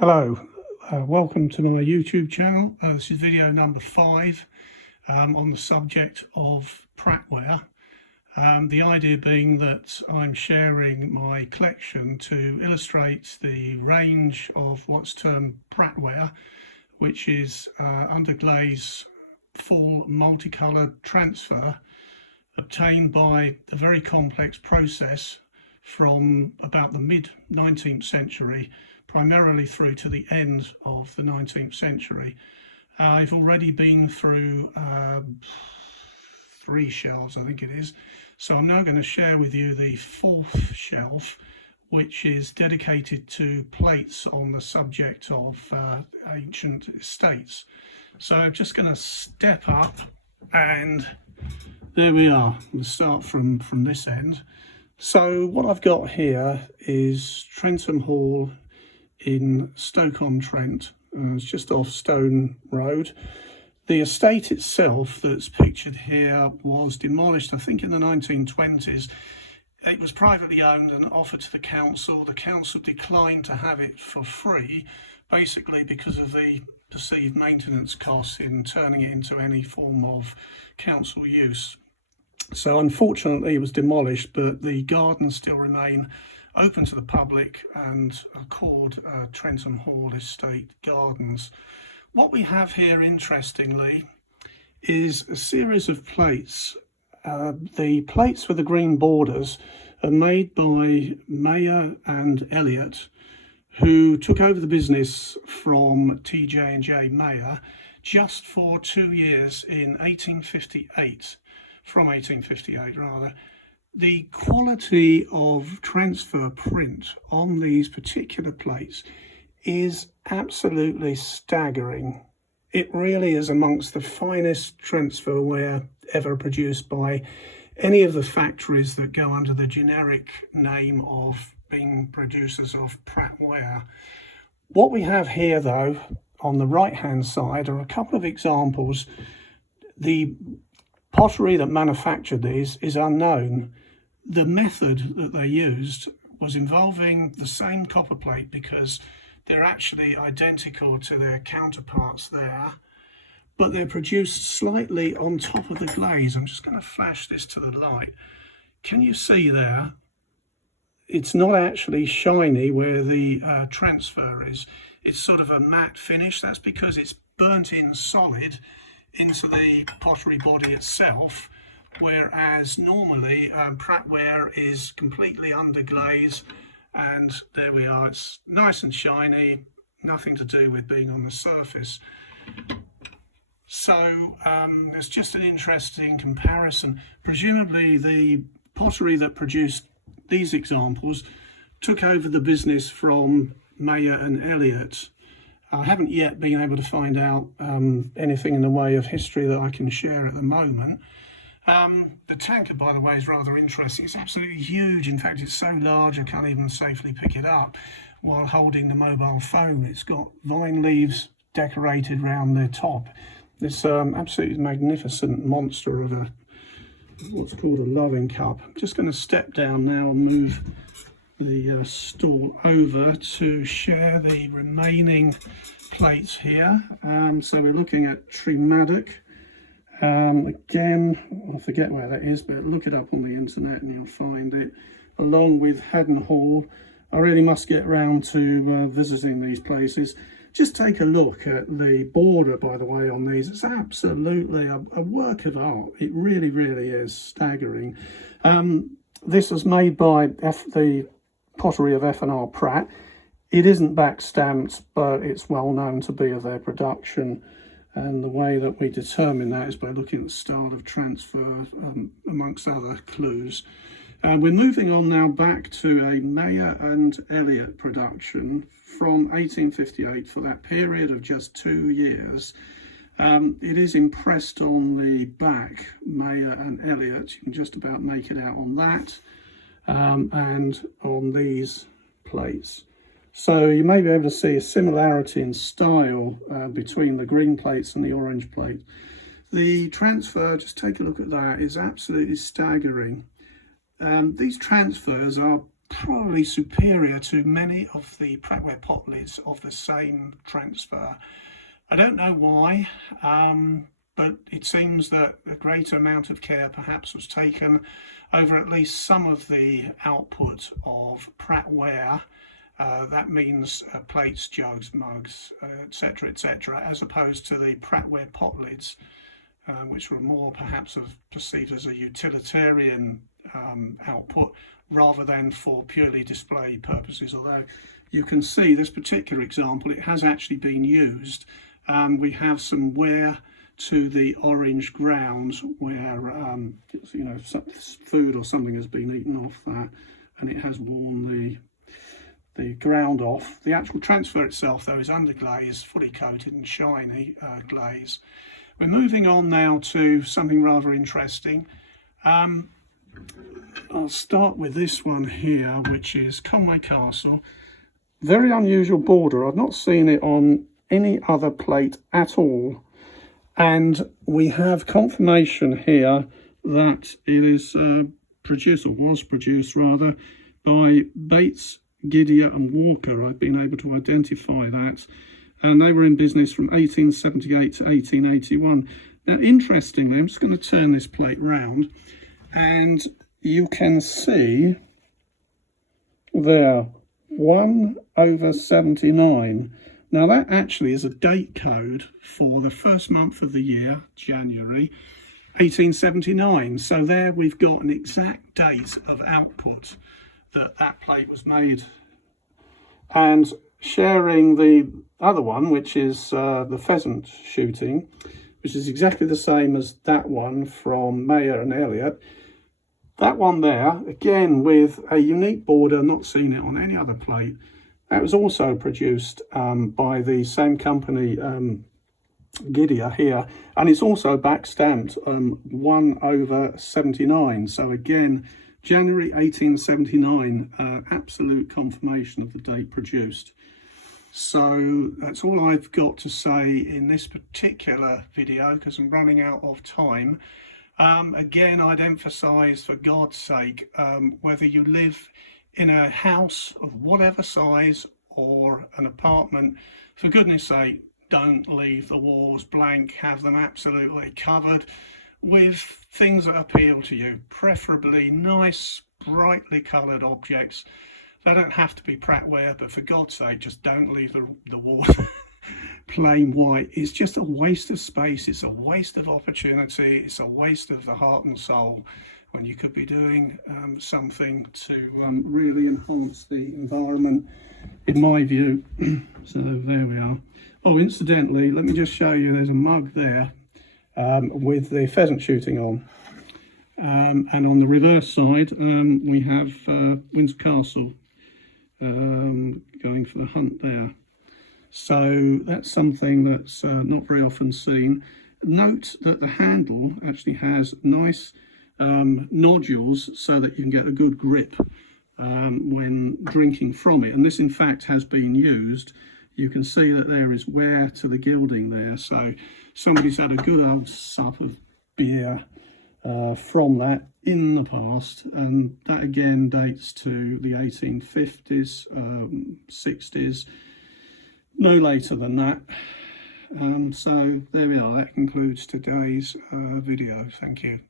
Hello, welcome to my YouTube channel. This is video number 5 on the subject of Prattware. The idea being that I'm sharing my collection to illustrate the range of what's termed Prattware, which is underglaze full multicoloured transfer obtained by a very complex process from about the mid-19th century, primarily through to the end of the 19th century. I've already been through 3 shelves, I think it is. So I'm now going to share with you the 4th shelf, which is dedicated to plates on the subject of ancient estates. So I'm just going to step up, and there we are. We'll start from this end. So what I've got here is Trentham Hall in Stoke-on-Trent. It's just off Stone Road. The estate itself that's pictured here was demolished, I think, in the 1920s. It was privately owned and offered to the council. The council declined to have it for free, basically because of the perceived maintenance costs in turning it into any form of council use. So unfortunately it was demolished, but the gardens still remain open to the public and are called Trentham Hall Estate Gardens. What we have here, interestingly, is a series of plates. The plates with the green borders are made by Mayer and Elliott, who took over the business from TJ&J Mayer just for 2 years in 1858. From 1858 rather. The quality of transfer print on these particular plates is absolutely staggering. It really is amongst the finest transferware ever produced by any of the factories that go under the generic name of being producers of Prattware. What we have here, though, on the right hand side are a couple of examples. The pottery that manufactured these is unknown. The method that they used was involving the same copper plate, because they're actually identical to their counterparts there, but they're produced slightly on top of the glaze. I'm just going to flash this to the light. Can you see there? It's not actually shiny where the transfer is. It's sort of a matte finish. That's because it's burnt in solid into the pottery body itself, whereas normally Prattware is completely underglaze, and there we are. It's nice and shiny, nothing to do with being on the surface. So it's just an interesting comparison. Presumably the pottery that produced these examples took over the business from Mayer and Elliott. I haven't yet been able to find out anything in the way of history that I can share at the moment. The tanker, by the way, is rather interesting. It's absolutely huge. In fact, it's so large I can't even safely pick it up while holding the mobile phone. It's got vine leaves decorated around the top. This absolutely magnificent monster of what's called a loving cup. I'm just going to step down now and move the stall over to share the remaining plates here. So we're looking at Trimadoc. Again, I forget where that is, but look it up on the internet and you'll find it, along with Haddon Hall. I really must get round to visiting these places. Just take a look at the border, by the way, on these. It's absolutely a work of art. It really, really is staggering. This is made by the pottery of F&R Pratt. It isn't back stamped, but it's well known to be of their production. And the way that we determine that is by looking at the style of transfer, amongst other clues. We're moving on now back to a Mayer and Elliott production from 1858 for that period of just 2 years. It is impressed on the back, Mayer and Elliott. You can just about make it out on that, and on these plates. So you may be able to see a similarity in style between the green plates and the orange plate. The transfer, just take a look at that, is absolutely staggering. These transfers are probably superior to many of the Prattware pot lids of the same transfer. I don't know why, but it seems that a greater amount of care perhaps was taken over at least some of the output of Prattware. That means plates, jugs, mugs, etc., etc., as opposed to the Prattware pot lids, which were more perhaps perceived as a utilitarian output rather than for purely display purposes. Although you can see this particular example, it has actually been used. We have some wear to the orange ground where you know, food or something has been eaten off that, and it has worn the ground off. The actual transfer itself, though, is underglazed, fully coated and shiny glaze. We're moving on now to something rather interesting. I'll start with this one here, which is Conway Castle. Very unusual border. I've not seen it on any other plate at all. And we have confirmation here that it is produced, or was produced rather, by Bates, Gidea and Walker. I've been able to identify that. And they were in business from 1878 to 1881. Now, interestingly, I'm just going to turn this plate round, and you can see there, 1/79. Now, that actually is a date code for the first month of the year, January 1879. So there we've got an exact date of output that plate was made. And sharing the other one, which is the pheasant shooting, which is exactly the same as that one from Mayer and Elliott. That one there, again with a unique border, not seen it on any other plate. That was also produced by the same company, Gidea here, and it's also back stamped 1/79. So again, January 1879, absolute confirmation of the date produced. So that's all I've got to say in this particular video, because I'm running out of time. Again, I'd emphasise, for God's sake, whether you live in a house of whatever size or an apartment, for goodness sake, don't leave the walls blank. Have them absolutely covered with things that appeal to you, preferably nice, brightly coloured objects. They don't have to be Prattware, but for God's sake, just don't leave the walls plain white. It's just a waste of space. It's a waste of opportunity. It's a waste of the heart and soul, when you could be doing something to really enhance the environment, in my view. So there we are. Oh, incidentally, let me just show you, there's a mug there with the pheasant shooting on. And on the reverse side, we have Windsor Castle going for the hunt there. So that's something that's not very often seen. Note that the handle actually has nice nodules so that you can get a good grip when drinking from it. And this, in fact, has been used. You can see that there is wear to the gilding there. So somebody's had a good old sup of beer from that in the past, and that again dates to the 1850s, 60s, no later than that. So there we are. That concludes today's video. Thank you.